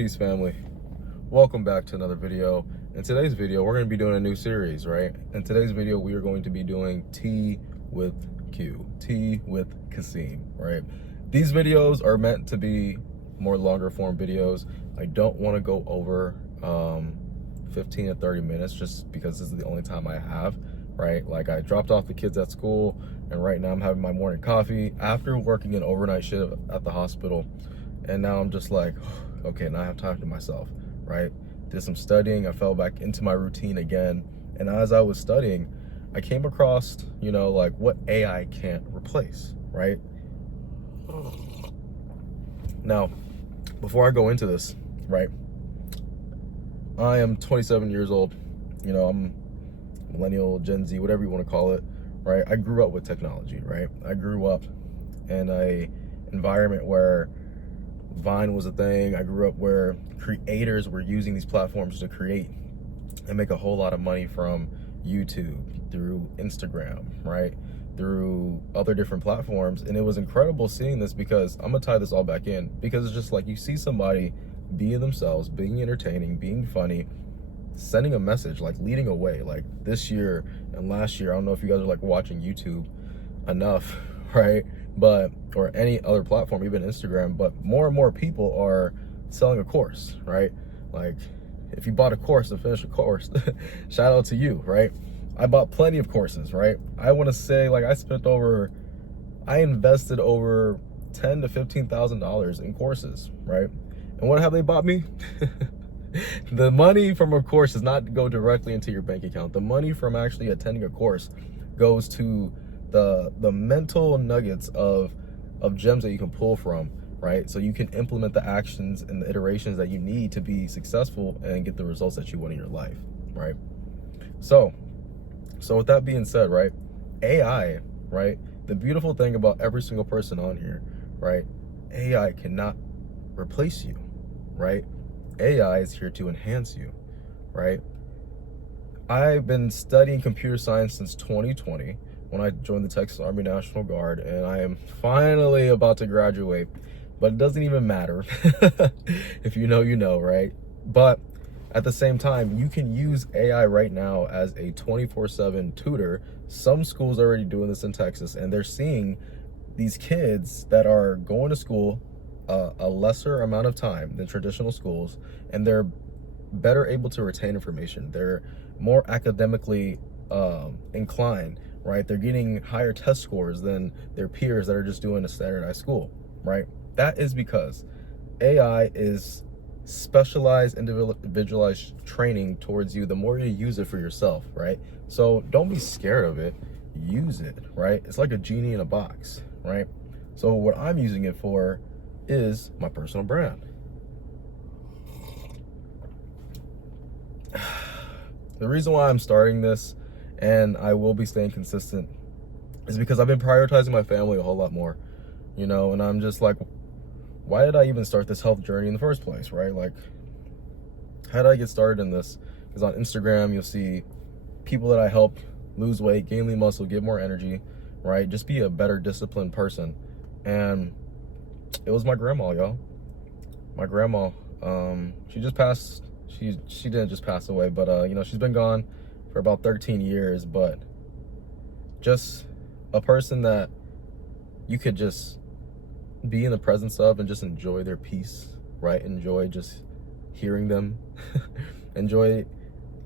Peace family, welcome back to another video. In today's video we're going to be doing a new series, right? In today's video we are going to be doing Tea with Kasim, right? These videos are meant to be more longer form videos. I don't want to go over 15 to 30 minutes just because this is the only time I have, right? Like, I dropped off the kids at school and right now I'm having my morning coffee after working an overnight shift at the hospital, and now I'm just like, okay, now I have time to myself, right? Did some studying, I fell back into my routine again, and as I was studying I came across, like what AI can't replace, right? Now, before I go into this, right, I am 27 years old. I'm millennial, Gen Z, whatever you want to call it, right? I grew up with technology, right? I grew up in a environment where Vine was a thing. I grew up where creators were using these platforms to create and make a whole lot of money from YouTube, through Instagram, right? Through other different platforms. And it was incredible seeing this, because I'm gonna tie this all back in, because it's just like you see somebody being themselves, being entertaining, being funny, sending a message, like leading a way. Like this year and last year, I don't know if you guys are like watching YouTube enough, right? But, or any other platform, even Instagram, but more and more people are selling a course, right? Like, if you bought a course and finished a course, shout out to you, right? I bought plenty of courses, right? I want to say, like, I invested over $10,000 to $15,000 in courses, right? And what have they bought me? The money from a course does not go directly into your bank account. The money from actually attending a course goes to the mental nuggets of gems that you can pull from, right? So you can implement the actions and the iterations that you need to be successful and get the results that you want in your life, right? So with that being said, right, AI, right, the beautiful thing about every single person on here, right, AI cannot replace you, right? AI is here to enhance you, right? I've been studying computer science since 2020 when I joined the Texas Army National Guard, and I am finally about to graduate, but it doesn't even matter. If you know, you know, right? But at the same time, you can use AI right now as a 24/7 tutor. Some schools are already doing this in Texas, and they're seeing these kids that are going to school a lesser amount of time than traditional schools, and they're better able to retain information. They're more academically inclined, right? They're getting higher test scores than their peers that are just doing a standardized school, right? That is because AI is specialized, individualized training towards you. The more you use it for yourself, right? So don't be scared of it. Use it, right? It's like a genie in a box, right? So what I'm using it for is my personal brand. The reason why I'm starting this, and I will be staying consistent, is because I've been prioritizing my family a whole lot more, and I'm just like, why did I even start this health journey in the first place, right? Like, how did I get started in this? Because on Instagram, you'll see people that I help lose weight, gain lean muscle, get more energy, right? Just be a better disciplined person. And it was my grandma, y'all. My grandma, she just passed. She didn't just pass away, but she's been gone for about 13 years, but just a person that you could just be in the presence of and just enjoy their peace, right? Enjoy just hearing them. Enjoy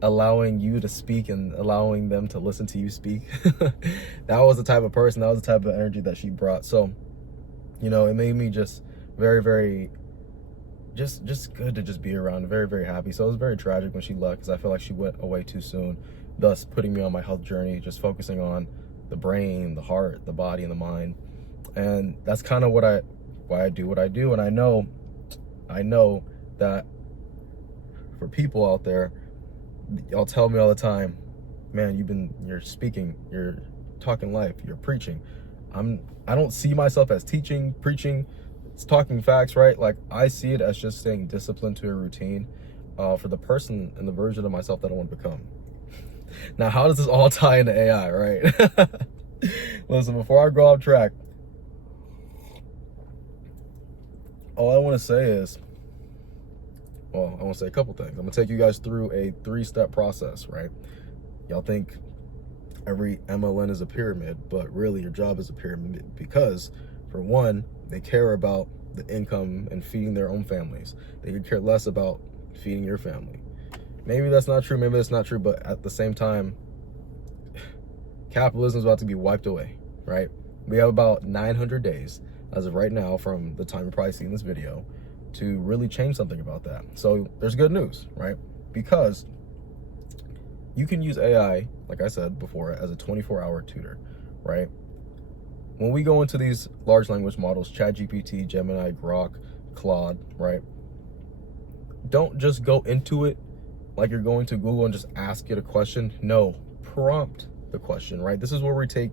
allowing you to speak and allowing them to listen to you speak. That was the type of person, that was the type of energy that she brought. So, it made me just very, very just good to just be around, very, very happy. So it was very tragic when she left, because I feel like she went away too soon, thus putting me on my health journey, just focusing on the brain, the heart, the body, and the mind. And that's kind of why I do what I do. And I know that for people out there, y'all tell me all the time, man, you're speaking, you're talking life, you're preaching. I don't see myself as teaching, preaching, it's talking facts, right? Like, I see it as just staying disciplined to a routine for the person and the version of myself that I want to become. Now, how does this all tie into AI, right? Listen, before I go off track, all I want to say is well, I want to say a couple things. I'm gonna take you guys through a 3-step process, right? Y'all think every MLN is a pyramid, but really your job is a pyramid because, for one, they care about the income and feeding their own families. They could care less about feeding your family. Maybe that's not true, maybe that's not true, but at the same time, capitalism is about to be wiped away, right? We have about 900 days as of right now from the time you're probably seeing this video to really change something about that. So there's good news, right? Because you can use AI, like I said before, as a 24-hour tutor, right? When we go into these large language models, ChatGPT, Gemini, Grok, Claude, right? Don't just go into it like you're going to Google and just ask it a question. No, prompt the question, right? This is where we take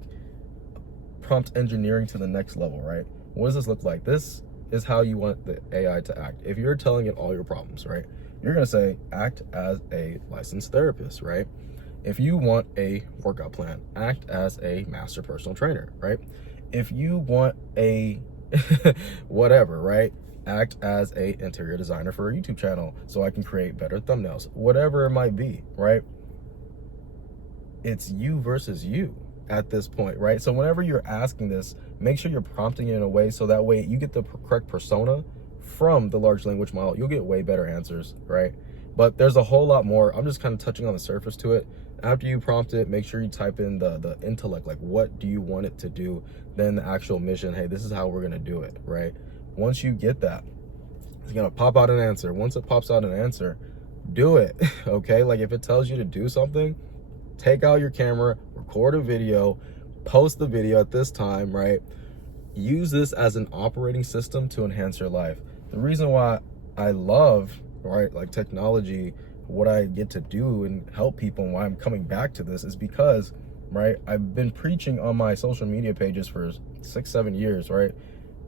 prompt engineering to the next level, right? What does this look like? This is how you want the AI to act. If you're telling it all your problems, right? You're gonna say, act as a licensed therapist, right? If you want a workout plan, act as a master personal trainer, right? If you want a whatever, right? Act as a interior designer for a YouTube channel so I can create better thumbnails, whatever it might be, right? It's you versus you at this point, right? So whenever you're asking this, make sure you're prompting it in a way so that way you get the correct persona from the large language model. You'll get way better answers, right? But there's a whole lot more. I'm just kind of touching on the surface to it. After you prompt it, make sure you type in the intellect, like what do you want it to do? Then the actual mission, hey, this is how we're gonna do it, right? Once you get that, it's gonna pop out an answer. Once it pops out an answer, do it, okay? Like if it tells you to do something, take out your camera, record a video, post the video at this time, right? Use this as an operating system to enhance your life. The reason why I love, right, like technology, what I get to do and help people and why I'm coming back to this is because, right, I've been preaching on my social media pages for 6-7 years, right?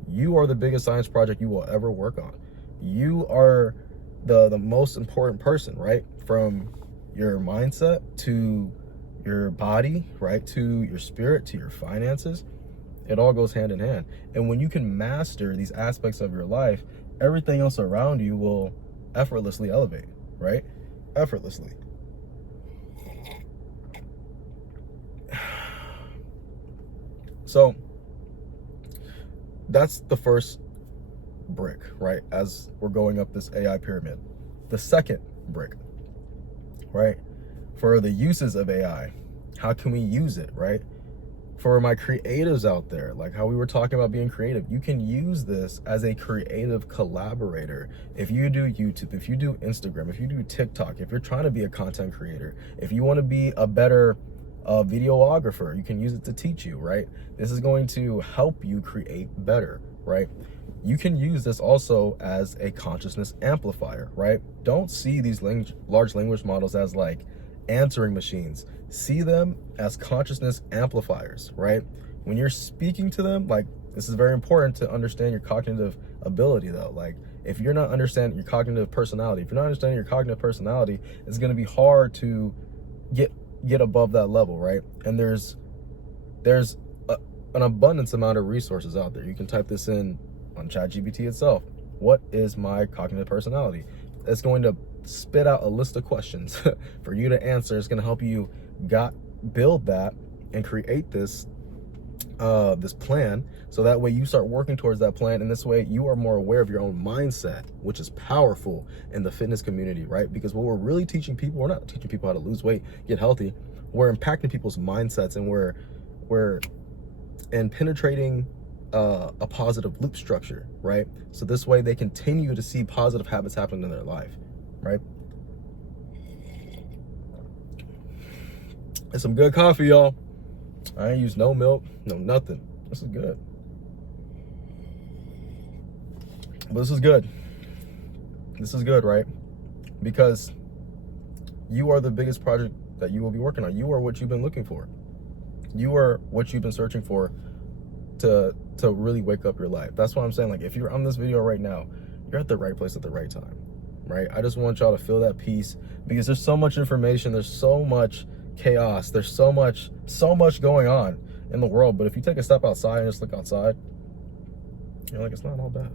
You are the biggest science project you will ever work on. You are the most important person, right? From your mindset to your body, right? To your spirit, to your finances. It all goes hand in hand. And when you can master these aspects of your life, everything else around you will effortlessly elevate, right? Effortlessly. So that's the first brick, right? As we're going up this AI pyramid. The second brick, right? For the uses of AI, how can we use it, right? For my creatives out there, like how we were talking about being creative, you can use this as a creative collaborator. If you do YouTube, if you do Instagram, if you do TikTok, if you're trying to be a content creator, if you want to be a better videographer, you can use it to teach you, right? This is going to help you create better, right? You can use this also as a consciousness amplifier, right? Don't see these large language models as like answering machines. See them as consciousness amplifiers, right? When you're speaking to them, like this is very important to understand your cognitive ability though. Like if you're not understanding your cognitive personality, if you're not understanding your cognitive personality, it's going to be hard to get above that level, right? And there's an abundance amount of resources out there. You can type this in on ChatGPT itself. What is my cognitive personality? It's going to spit out a list of questions for you to answer. It's going to help you build that and create this this plan, so that way you start working towards that plan, and this way you are more aware of your own mindset, which is powerful in the fitness community, right? Because what we're really teaching people, we're not teaching people how to lose weight, get healthy. We're impacting people's mindsets, and we're penetrating a positive loop structure, right? So this way they continue to see positive habits happen in their life, right? It's some good coffee, y'all. I ain't use no milk, no nothing. This is good. But this is good. This is good, right? Because you are the biggest project that you will be working on. You are what you've been looking for. You are what you've been searching for to really wake up your life. That's why I'm saying, like, if you're on this video right now, you're at the right place at the right time, right? I just want y'all to feel that peace, because there's so much information, there's so much chaos, there's so much going on in the world. But if you take a step outside and just look outside, you're like, it's not all bad.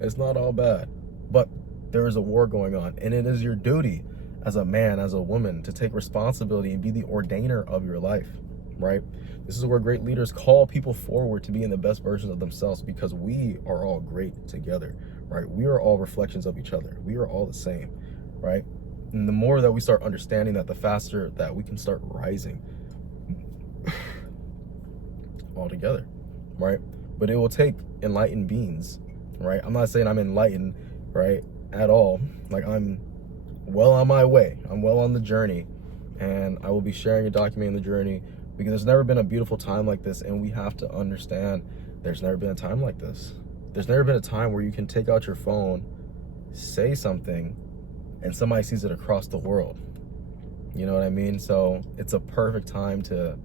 It's not all bad. But There is a war going on, and it is your duty as a man, as a woman, to take responsibility and be the ordainer of your life, right? This is where great leaders call people forward to being the best versions of themselves, because we are all great together, right? We are all reflections of each other. We are all the same, right? And the more that we start understanding that, the faster that we can start rising all together, right? But it will take enlightened beings, right? I'm not saying I'm enlightened, right, at all. Like, I'm well on my way. I'm well on the journey, and I will be sharing and documenting the journey, because there's never been a beautiful time like this, and we have to understand there's never been a time like this. There's never been a time where you can take out your phone, say something, and somebody sees it across the world. You know what I mean? So it's a perfect time to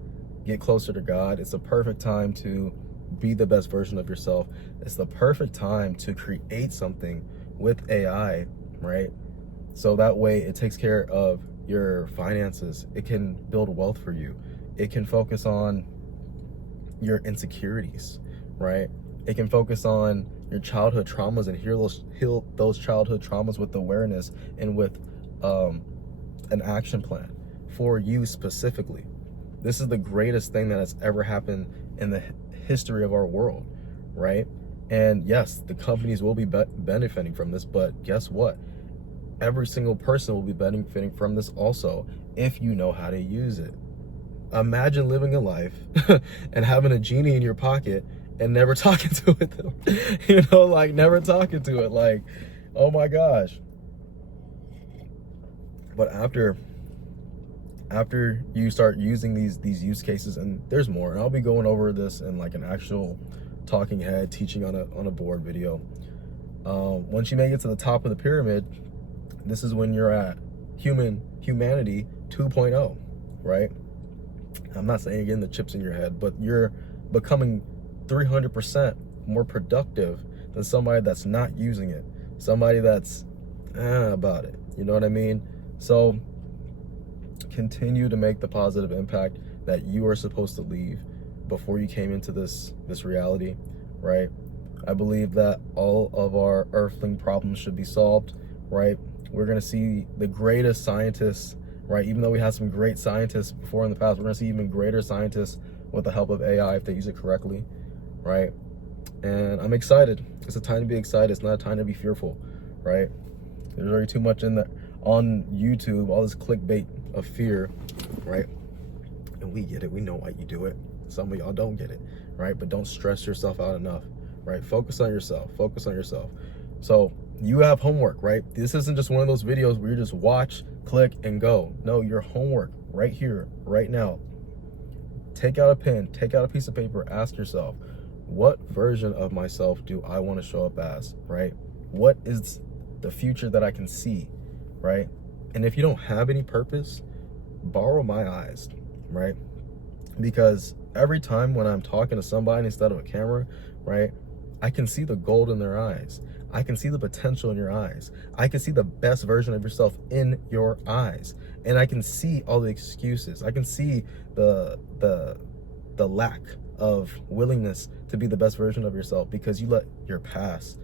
get closer to God. It's a perfect time to be the best version of yourself. It's the perfect time to create something with AI, right? So that way it takes care of your finances. It can build wealth for you. It can focus on your insecurities, right? It can focus on your childhood traumas and heal those childhood traumas with awareness and with an action plan for you specifically. This is the greatest thing that has ever happened in the history of our world, right? And yes, the companies will be benefiting from this, but guess what? Every single person will be benefiting from this also, if you know how to use it. Imagine living a life and having a genie in your pocket and never talking to it, you know, like never talking to it, like, oh my gosh. But after you start using these use cases, and there's more, and I'll be going over this in like an actual talking head, teaching on a board video. Once you make it to the top of the pyramid, this is when you're at humanity 2.0, right? I'm not saying getting the chips in your head, but you're becoming 300% more productive than somebody that's not using it, somebody that's about it. You know what I mean? So continue to make the positive impact that you are supposed to leave before you came into this reality, right? I believe that all of our earthling problems should be solved, right? We're gonna see the greatest scientists, right? Even though we had some great scientists before in the past, we're gonna see even greater scientists with the help of AI if they use it correctly, right? And I'm excited. It's a time to be excited. It's not a time to be fearful, right? There's already too much in there on YouTube, all this clickbait of fear, right? And we get it. We know why you do it. Some of y'all don't get it, right? But don't stress yourself out enough, right? Focus on yourself. Focus on yourself. So you have homework, right? This isn't just one of those videos where you just watch, click, and go. No, your homework right here, right now. Take out a pen, take out a piece of paper, ask yourself, what version of myself do I want to show up as, right? What is the future that I can see, right? And if you don't have any purpose, borrow my eyes, right? Because every time when I'm talking to somebody instead of a camera, right, I can see the gold in their eyes. I can see the potential in your eyes. I can see the best version of yourself in your eyes. And I can see all the excuses. I can see the lack of willingness to be the best version of yourself, because you let your past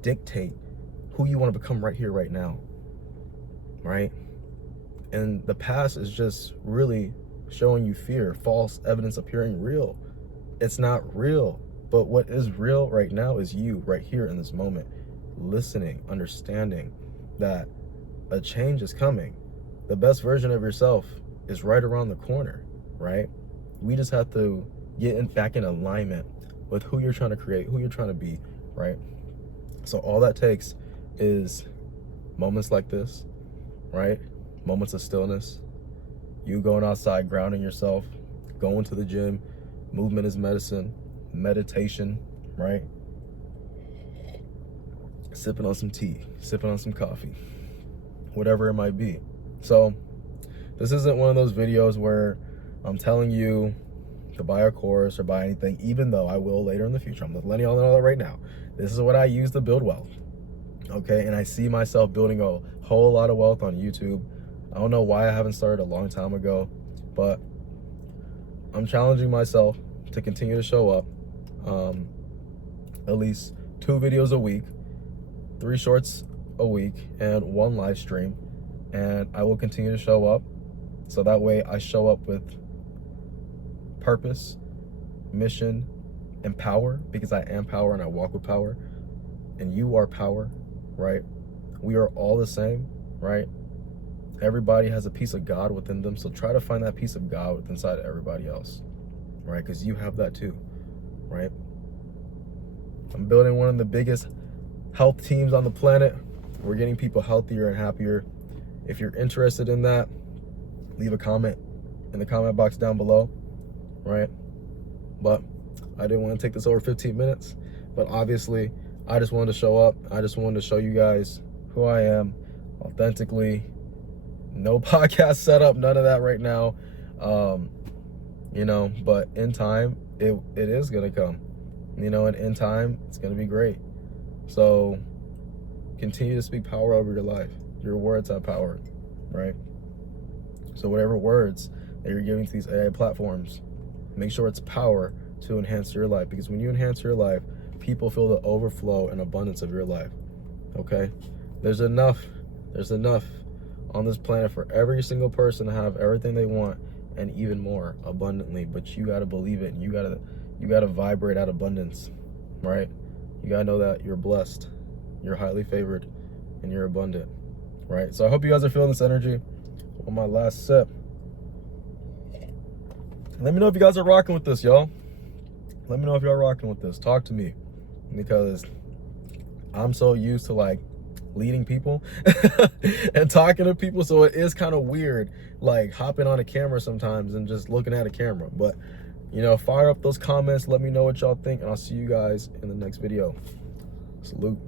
dictate who you want to become right here, right now, right? And the past is just really showing you fear, false evidence appearing real. It's not real. But what is real right now is you right here in this moment, listening, understanding that a change is coming. The best version of yourself is right around the corner, right? We just have to get back in alignment with who you're trying to create, who you're trying to be, right? So all that takes is moments like this, right? Moments of stillness, you going outside, grounding yourself, going to the gym. Movement is medicine. Meditation, right? Sipping on some tea, sipping on some coffee, whatever it might be. So this isn't one of those videos where I'm telling you to buy a course or buy anything, even though I will later in the future. I'm letting y'all know that right now. This is what I use to build wealth, okay? And I see myself building a whole lot of wealth on YouTube. I don't know why I haven't started a long time ago, but I'm challenging myself to continue to show up. At least 2 videos a week, 3 shorts a week and 1 live stream, and I will continue to show up. So that way I show up with purpose, mission, and power, because I am power and I walk with power, and you are power, right? We are all the same, right? Everybody has a piece of God within them, so try to find that piece of God within inside everybody else, right? Because you have that too, right? I'm building one of the biggest health teams on the planet. We're getting people healthier and happier. If you're interested in that, leave a comment in the comment box down below, right? But I didn't want to take this over 15 minutes, but obviously I just wanted to show up. I just wanted to show you guys who I am authentically. No podcast setup, none of that right now. You know, but in time, it is gonna come, you know, and in time, it's gonna be great. So continue to speak power over your life. Your words have power, right? So whatever words that you're giving to these AI platforms, make sure it's power to enhance your life, because when you enhance your life, people feel the overflow and abundance of your life, okay? There's enough on this planet for every single person to have everything they want and even more abundantly, but you got to believe it, and you got to vibrate at abundance, right? You got to know that you're blessed, you're highly favored, and you're abundant, right? So I hope you guys are feeling this energy. On my last sip, let me know if you guys are rocking with this, y'all. Let me know if y'all rocking with this. Talk to me, because I'm so used to like leading people and talking to people, so it is kind of weird like hopping on a camera sometimes and just looking at a camera. But you know, fire up those comments, let me know what y'all think, and I'll see you guys in the next video. Salute.